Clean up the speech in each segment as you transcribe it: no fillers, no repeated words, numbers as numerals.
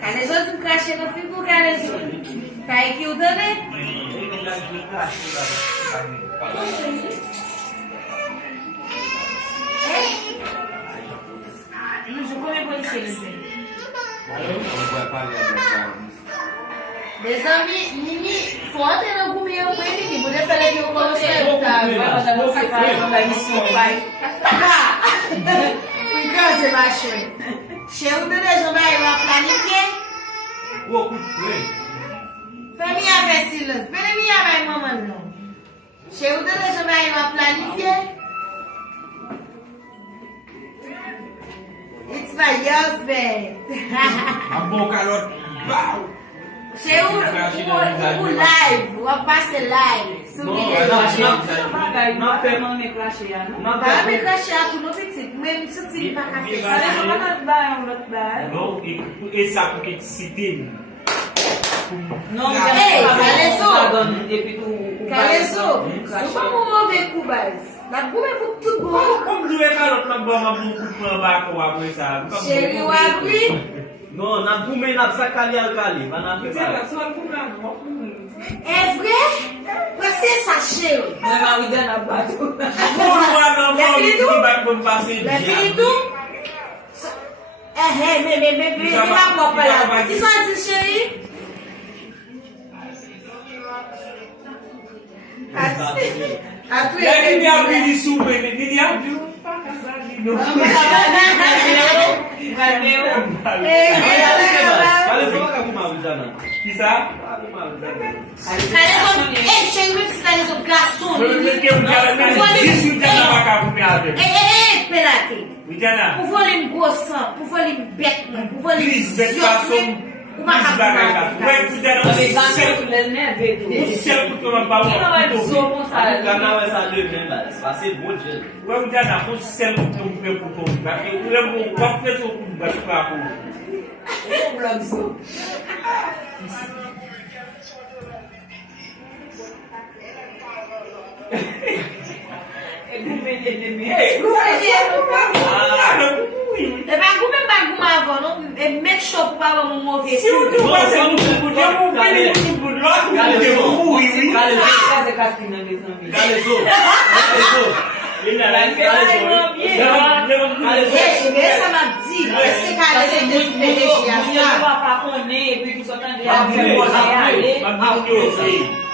Kalezo tu cracher no figo, Kalezo. Tá aqui o dane? Não jogou minha polícia. Des amis, Mimi, foto não comeu com ele, mulher falei que eu conheço, tá? Você vai na missão, vai. Em casa, baixo. Chego de deixar vai lá planifier. Família vestila, pera minha vai mamãe não. Chego de deixar vai lá planifier. It's my husband. A boca ela Chego o live, o passe live. Não tem mais me crachar, não. Vai me crachar, tu não precisa, mesmo se você vai café. não, e sabe porque te citei? Não, ei, Kalezo. Kalezo, vamos mover Cubas. Na Cuba é muito bom. Como tu é garoto na boa, muito para com a coisa. Cheio o abri. Non, na boumé na sakali alkali, va na É vrai? Você sacheu? Mas a widiana bate. Filho? Me na copa lá. Que só existe aí? A tua é que me abriu isso, me abriu. Kalezo ka kuma widiana. Kisa? Kalezo, ei, chega me precisa de garçom. Espera aqui. Widiana. Por volume goçant, por volume bec, por volume Cris, uma rapaz. O céu que eu não falo. Canal essa lei vai ser bom dia. O Widiana, o céu que eu não vejo por conta. Eu lembro qual que eu vou falar com Make sure para não mover. Se eu não fazer um pouco, eu vou ver um pouco logo.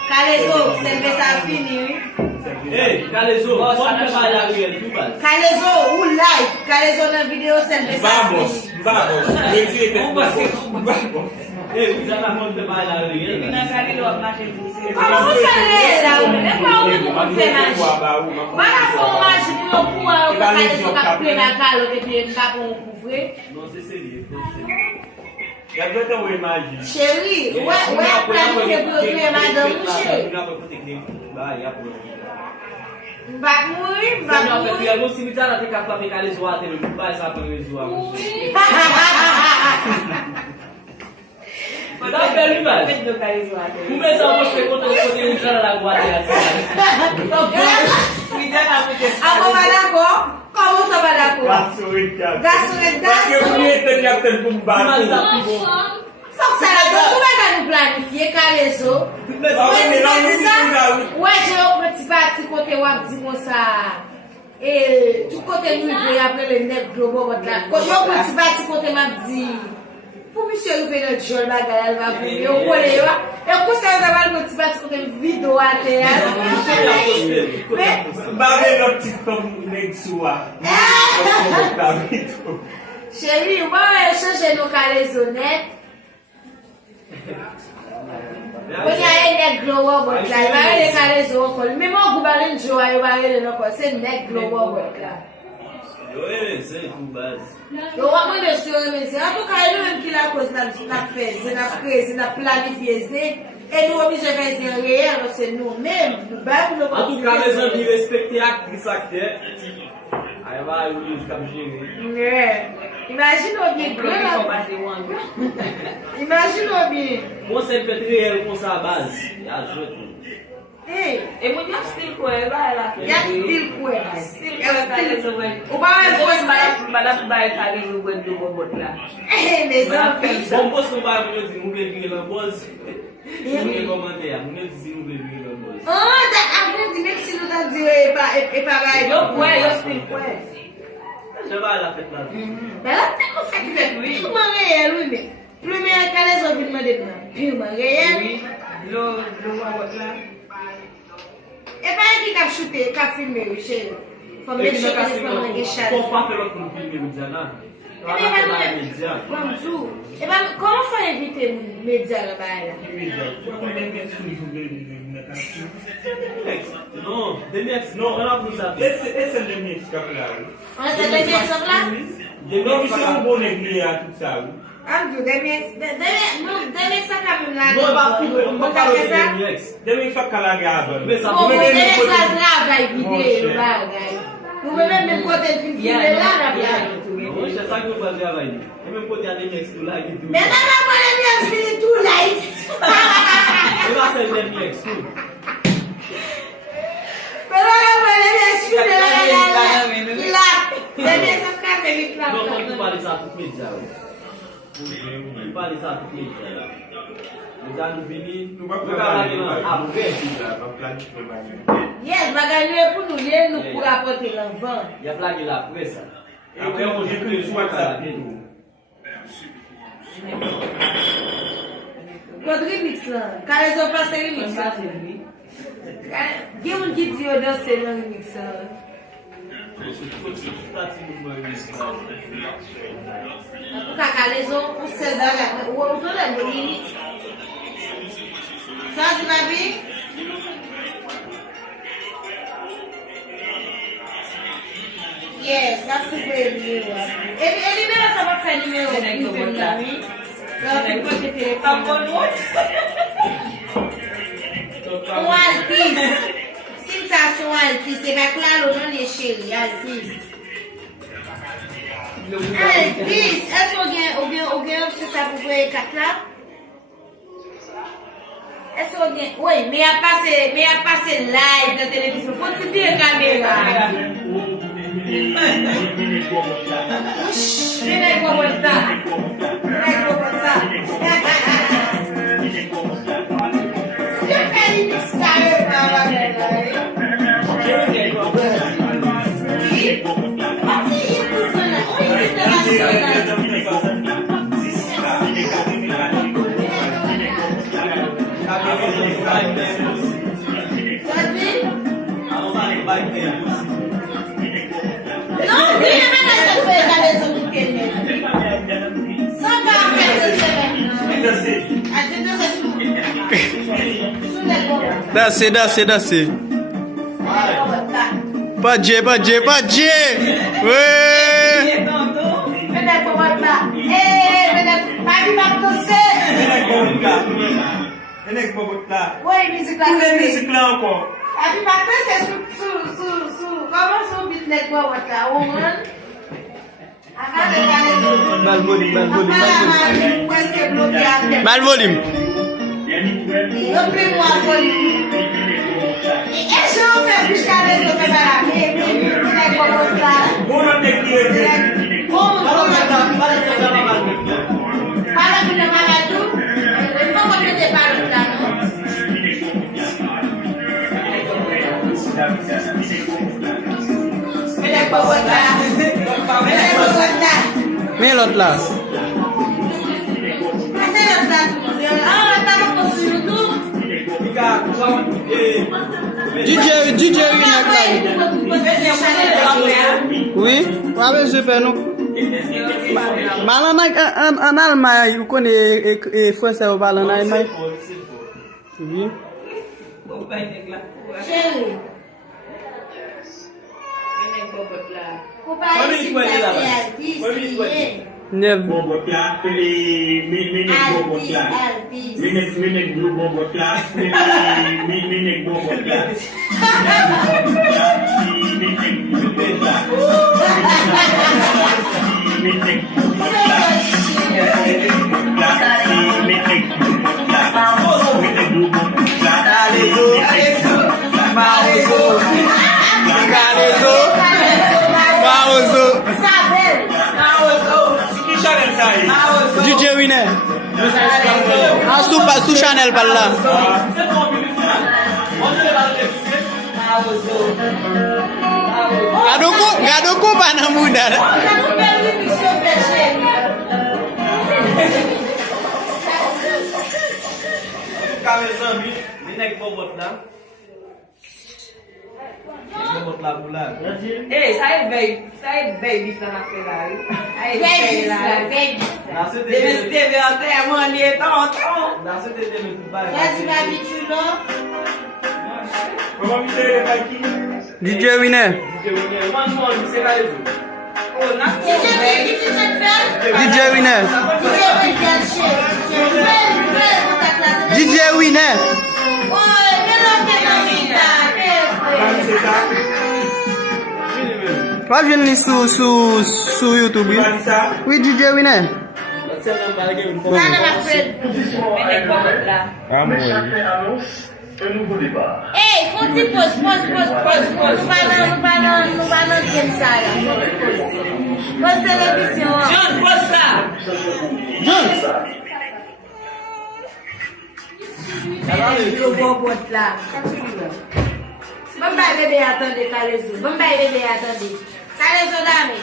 Kalezo, você vê essa fininha. Ei, Kalezo, pode trabalhar ali, tu vai. Kalezo, o live, Kalezo na vídeo você vê essa Vamos. Ei, widiana pode trabalhar ali. Como você lê, não é qual o que você imagina. Mas a formagem de loucura, o Kalezo tá plena calo que ele tá com o couvre. Não sei se Já deu até uma imagem. Chérie, ouais, planifié pour le madame, chérie. Vai mourir, vai Não, mourir. porque alguns cemitérios tem que fazer Kalezo até ele vai saber para ele zoar. Dá pra ele, velho. Começar você contra o poder entrar na guarda. Agora vai dar cor. Como você vai dar cor? Só que será que você vai dar no planifié, Kalezo? Ouais, j'ai parti côté wap di comme ça. Et tout côté nous veut après le net global là. Quand yo parti parti côté m'a dit pour monsieur nous venir jol bagarre va pour yo coller yo. Et pour ça ça va le parti côté vidéo à terre. Chérie, on va changer nos Kalezo net. When you neck glow up with like, I Kalezo call. Me mo gubalin jo ayo ba ele no ko say neck glow up with like. Sei com base. Eu amo de senhor me dizer, tu caiu em que la coisa na fez, na crise, na planifier, et nous oblige à faire réel, c'est nous-mêmes, nous battons le En tout cas, les amis, respectez l'actrice acteur. Aí vai o livro de é. Imagina o bien Imagina o bien. Você pode criar com essa base. Ajuda. E moun yap stil kwe, ba la kwe. Yap stil kwe. Stil kwe kalezo wè. Ou ba wè pos Madame baye kalezo wè do bòbòt la. mes amis. Bon boss nou ba mwen di mwen vin lan boss. Mwen komante ya, mwen di si mwen vin lan boss. Oh, après di même si nous t'a dit et pas bail. Yo kwe, yo stil kwe. Je va la fête là. Ben là, t'es comme ça qui fait purement réel, oui, mais premier kalezo vin demander purement réel. Oui, lo bòbòt la. Et pas qui cap shooter, cap filmer, chérie. Faut E mettre pi sur nan ka le si téléphone et chat. kon pa fè lòt pou nou filme Widiana. Bonjour. Et ben comment faut inviter les médias là-bas là? Non, Demex, non, on a plus ça. Esse é o Demex Capillar. On a cette exemple là? Demex é um bom negli a tudo sabe. Amdou, Demex ça quand même là. Non, pas parler de Demex. Demex só calagava. Mais ça Bon, peut Demex la travail vidéo là, gars. Nous même côté de filmer là là. Oui, c'est ça que vous faites avec lui. Et même côté à Demex tout là, il dit. Mais là pas la bien tout live. Il va faire Demex tout. Mais là la Demex ça fait vite là. Non, quand vous parlez ça à toutes les médias. Vous parlez ça à toutes les médias. Les amis venus, Não vai vous parlez à vous. Yes, bagay pour nous pour apporter l'enfant. Il y a blague là, après ça. Après, on dit que le WhatsApp. Quando remix là, kalezo passe remix là. Gen moun ki di yo danser dans remix là. Pour kalezo, on se dans la, ou on fait la nuit. Ça c'est ma vie. Yes, la trouvé le numéro. Et numéro ça va faire numéro. Tá bom, Um artiste. Sensação artiste. Vai claro, não é chérie, artiste. Artiste. Est-ce que você sabe o que é cacla? Est-ce que oui, mais a passé live na televisão. Pode se ver a caméra. Vem aí, bòbòt. Não, vinha mais essa coisa, cabeça do que mesmo. Só para a gente Desce. Padje. Ele é que vou botar. Oi, bicicleta. Ele é bicicleta encore. A gente vai pensar como sou bicicleta com a outra. Mal volume. Eu primo a volume. E se eu fizer buscar isso para parar aqui, como mostrar. Como tem que ir? Como para que não vai tu? Eu não vou te para o plano. Ele é bòbòt. Mais l'autre là. DJ oui, ouais, super nous. Malana en Allemagne, vous connaissez français au bal en Allemagne. Oui. Chérie. Neuf. Bòbòt là, mi bòbòt là. Mi bòbòt là. Mi bòbòt là. Allez, winner. Ah, sous Chanel par là. Gado ko pa na muda. Kalezo mi, nek bòbòt là. Bòbòt là bulan. Eh, saya veille di sana pelai. Là c'est Deve des steve até amanhã, então. là c'est des de bail. Vas-y, ma bichulo. Comment vous savez les qui? DJ winner. One more, c'est Kalezo. Oh, na DJ winner. DJ winner. C'est ça? Pas venir sur YouTube. Oui, Pas ça? oui DJ winner. C'est un bague une fois. Ah, moi. Un nouveau débat. Hey, faut que tu poses. Nous allons dire ça là. Pose télévision. John, pose ça. Le bòbòt là. Bon bébé attendez kalezo. Bon bébé attendez. Kalezo dame.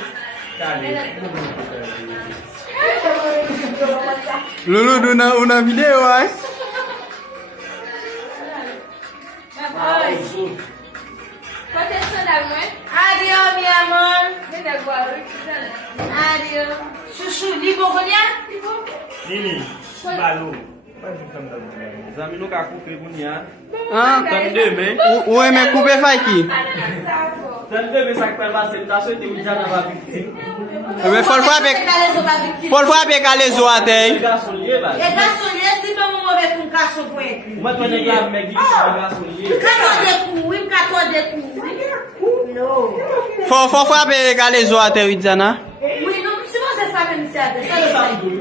Lolo dona una video ay. Adiós, mi amor. Adiós. Chouchou, libo konya? Nini, balo. Zami nou ka couper bunya. Ah, Tande men. ou aime couper fay ki? Tande men sak pa passer, ta souhaité widiana va victime. Mais faut le frapper. Kalezo va victime. Faut le frapper Kalezo à terre. Garçon lié ba. E garçon, si ton mauvais pour casso pour être. Moi toi nèg la mec di garçon lié. Kato de kou. Non. Faut frapper Kalezo à terre Widiana. Oui, non, si vous êtes pas même ça.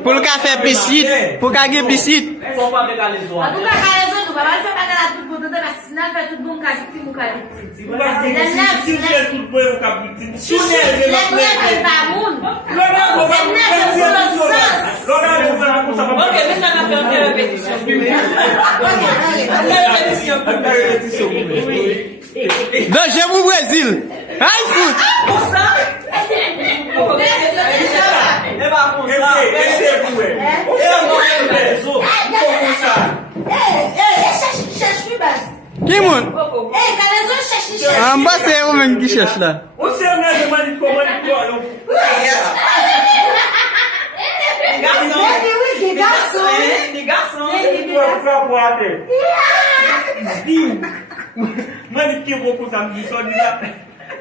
Pour le café piscite, pour gagner piscite. Faut pas avec Kalezo. En tout cas, Kalezo, nous allons faire bagarre à tout le monde. Parce que sinon, fait tout le monde qui victime ou qui victime. Vous passez si vous êtes tout bon au capitaine. Si vous êtes Les nègres, c'est pas moun. Ok, mais ça m'a fait une répétition. Répétition. Donc, j'ai mon Brésil. Aïe, foot. Pour ça? Et ba comme ça. Cherche plus basse. Qui moun? Eh, Kalezo, cherche. En bas, c'est vous même qui cherche là. On sait on a demandé comment il doit alors. Des garçons. Des garçons. Pour aller. Mani qui beaucoup ça me dit ça dit là.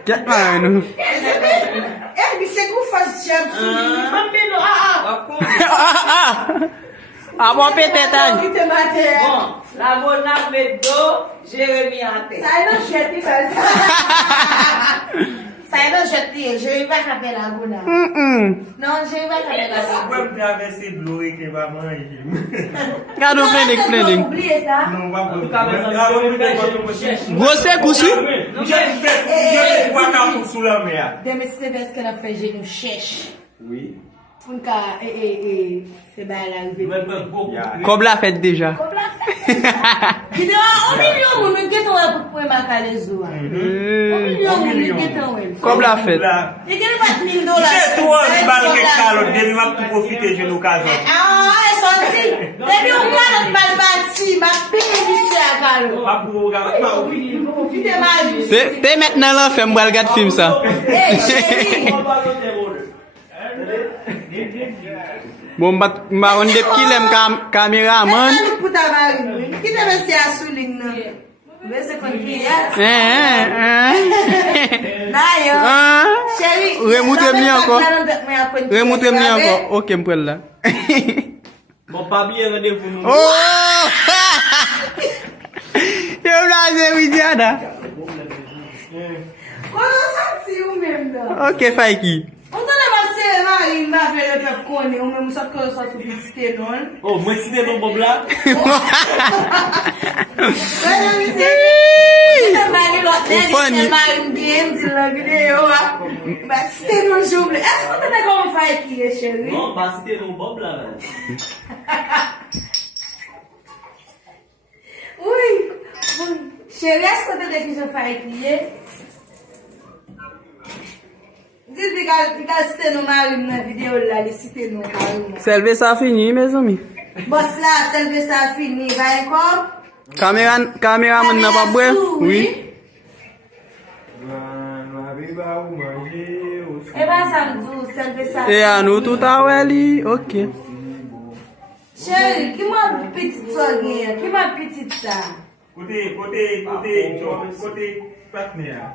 Qu'est-ce que nous? Mais c'est qu'on fasse jam. Ah bon, peut-être. Bon, la bonne avec dos, Jérémie en tête. Ça y est, je vais pas taper la boule. Non, je vais pas taper la boule. Pourquoi me traverser de l'eau et que va manger? Cadeau plein. Oubliez ça. Non, va pas. Gros sec aussi? Je vois qu'un sous la mer. Demain, c'est ce qu'on a fait, je nous cherche. Oui. Pour que, c'est bien l'arrivée. Comme la fête déjà. Vidéo, 1 million, on me get on pour ma Kalezo. 1 million, on me get on. Comme la fête. Et quel pas $1000? C'est toi, le bal que Carlo, dès m'a tout profiter de l'occasion. Ah, elles sont ici. Depuis on parle de bal bâti, ma bénéficie à Carlo. Pas pour regarder. Profitez ma vie. T'es maintenant là, fais moi regarde film ça. Eh, chérie. Bon, bah on des qui l'aime caméraman. Ça nous coûte à Marie. Qui te met à souligne non? Mais c'est qu'on dit D'ailleurs, chérie. Remontre-moi encore. Remontre-moi encore. Ok, me prends là. Bon, pas bien rendez-vous nous. Oh! Yo là, c'est Widiana. Comment ça c'est ou même là? Ok, Faiki. On t'en a passé Marie, m'a fait le peuple connu, ou même ça que ça se publicité non? Oh, moi c'était non Bob là. funny. Non, pas si t'es non bob là. Oui. Chérie, est-ce que tu as déjà fait crier? Dis-lui que c'était nos maris dans la vidéo là, les cités nos maris. Selve ça fini, mes amis. Boss là, selve ça fini, va encore? Caméraman n'a pas boire? Oui. Et bien, ça me dit, selve ça. Et à nous tout à l'heure, ok. Chérie, qui m'a petite soeur? Qui m'a petite ça? Côté partenaire.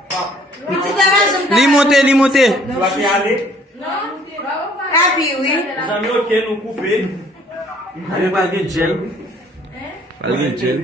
Petite arrangement. Limoté. Tu vas y aller? Ah, puis oui. Les amis, ok, nous couper. Allez, pas de gel. Pas de gel.